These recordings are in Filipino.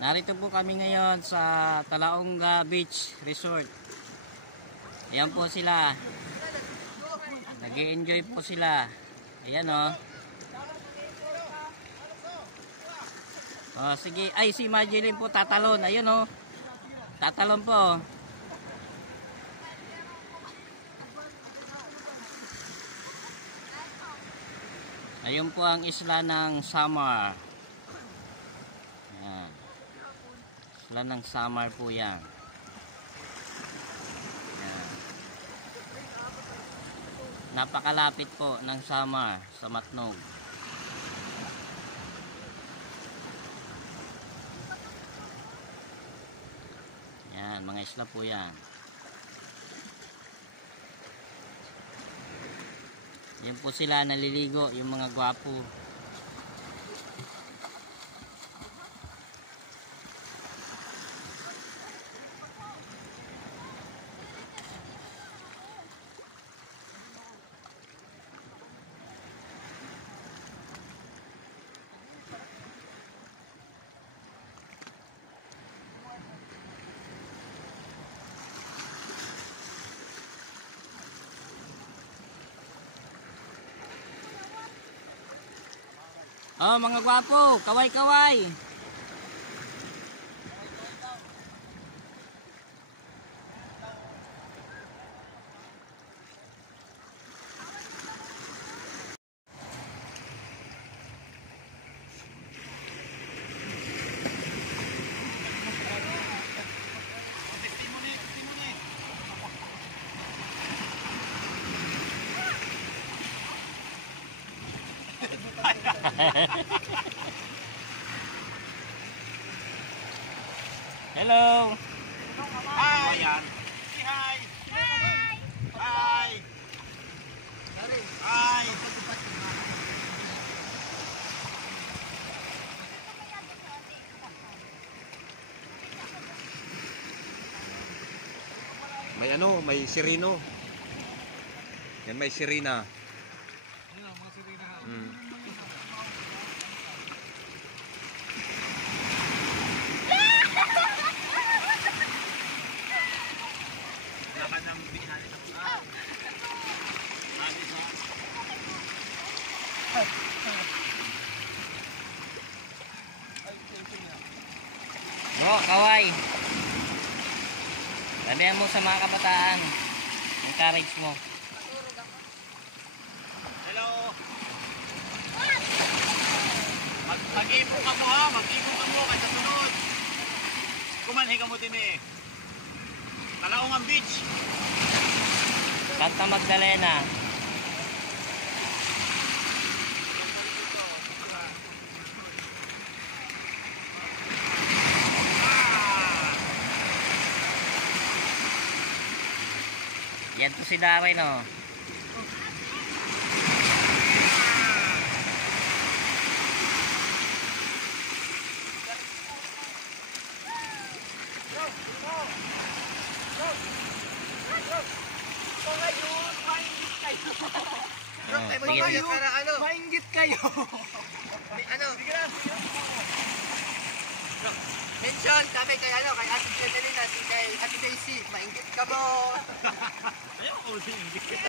Narito po kami ngayon sa Talaonga Beach Resort. Ayan po sila. Nag-i-enjoy po sila. Ayan o. Oh, sige. Ay, si Madeline po tatalon. Ayan o. Tatalon po. Ayun po ang isla ng Samar. Ayan. Isla ng Samar po yan. Ayan. Napakalapit po ng Samar sa Matnog. Ayan, mga isla po yan. Yan po sila naliligo, yung mga gwapo. Oh, mga gwapo, kaway-kaway. Hello. Hi. Hi. Hi. Hi. May ano, may sireno. Yan may sirena. Mga sirena. Lakad ng binali ng Bro, kaway. Sabihan mo sa mga kabataan. Encourage mo. Hello. Mag-ipon ka mo ha. Mag-ipon ka mo kasi sunod. Kumanhi ka mo din eh. Talaonga Beach. Santa Magdalena. Yan po si Darren o. Mainggit kayo. Ano? Sige na. Mention kami kay ano, kay Ate Jedelina, kay Ate Daisy. Mainggit ka mo. Ayaw ko si inggit.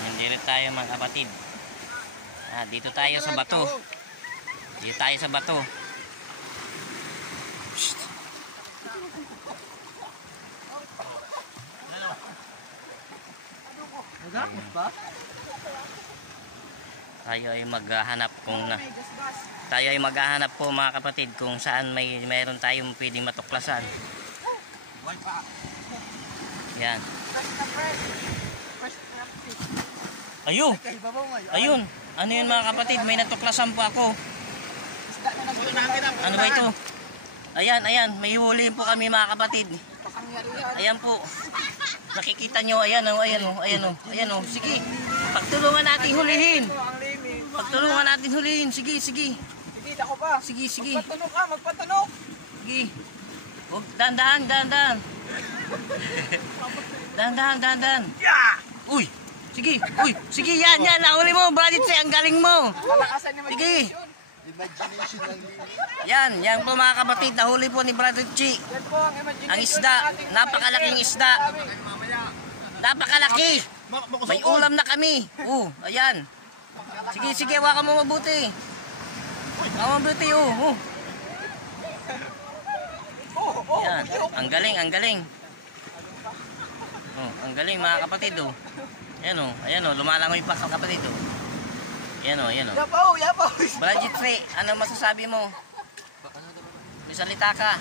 Nandito tayo mga kapatid. Dito tayo sa bato. Dito tayo sa bato. Shhh. Nagakot ba? Tayo ay maghahanap po mga kapatid kung saan mayroon tayong pwedeng matuklasan. Yan. Ayun. Ayun. Ano yun mga kapatid? May natuklasan po ako. Ano ba ito? Ayan, ayan. May huli po kami mga kapatid. Ayan po. Nakikita nyo. Ayan o, ayan o, ayan o, ayan o. Sige. Pagtulungan natin hulihin. Pagtulungan natin hulihin. Sige, sige. Sige, ako pa. Sige, sige. Magpatanong ka, magpatanong. Sige. Huwag, dahan-dahan, dahan-dahan. Dahan-dahan, dahan-dahan. Uy! Sige, uy! Sige, yan, yan. Nahuli mo. Badit say, ang galing mo. Palakasan naman. Sige. Imagination ng limit. Yan po mga kapatid, nahuli po ni Brother Chi. Yan po ang imagination. Ang isda, napakalaking isda. Napakalaki. May ulam na kami. Ayan. Sige, hawakan mo mabuti. Hawakan mo mabuti, Yan, ang galing. Ang galing mga kapatid, Ayan, lumalangoy pa sa kapatid, Ayan. Yapaw. Brother Chi, ano masasabi mo? May salita ka.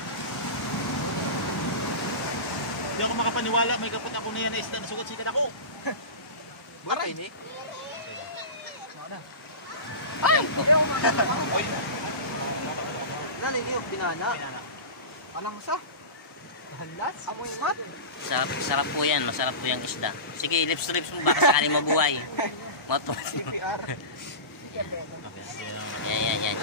Hindi ako makapaniwala, may kapat ako na yan na isda na sukat sikat ako. Aray. Ayan po. Hindi yung binana. Alangsa. Halas. Amoy mat. Sarap po yan, masarap po yung isda. Sige, lips mo, baka sakaling mabuhay. Mato. CPR. Yan.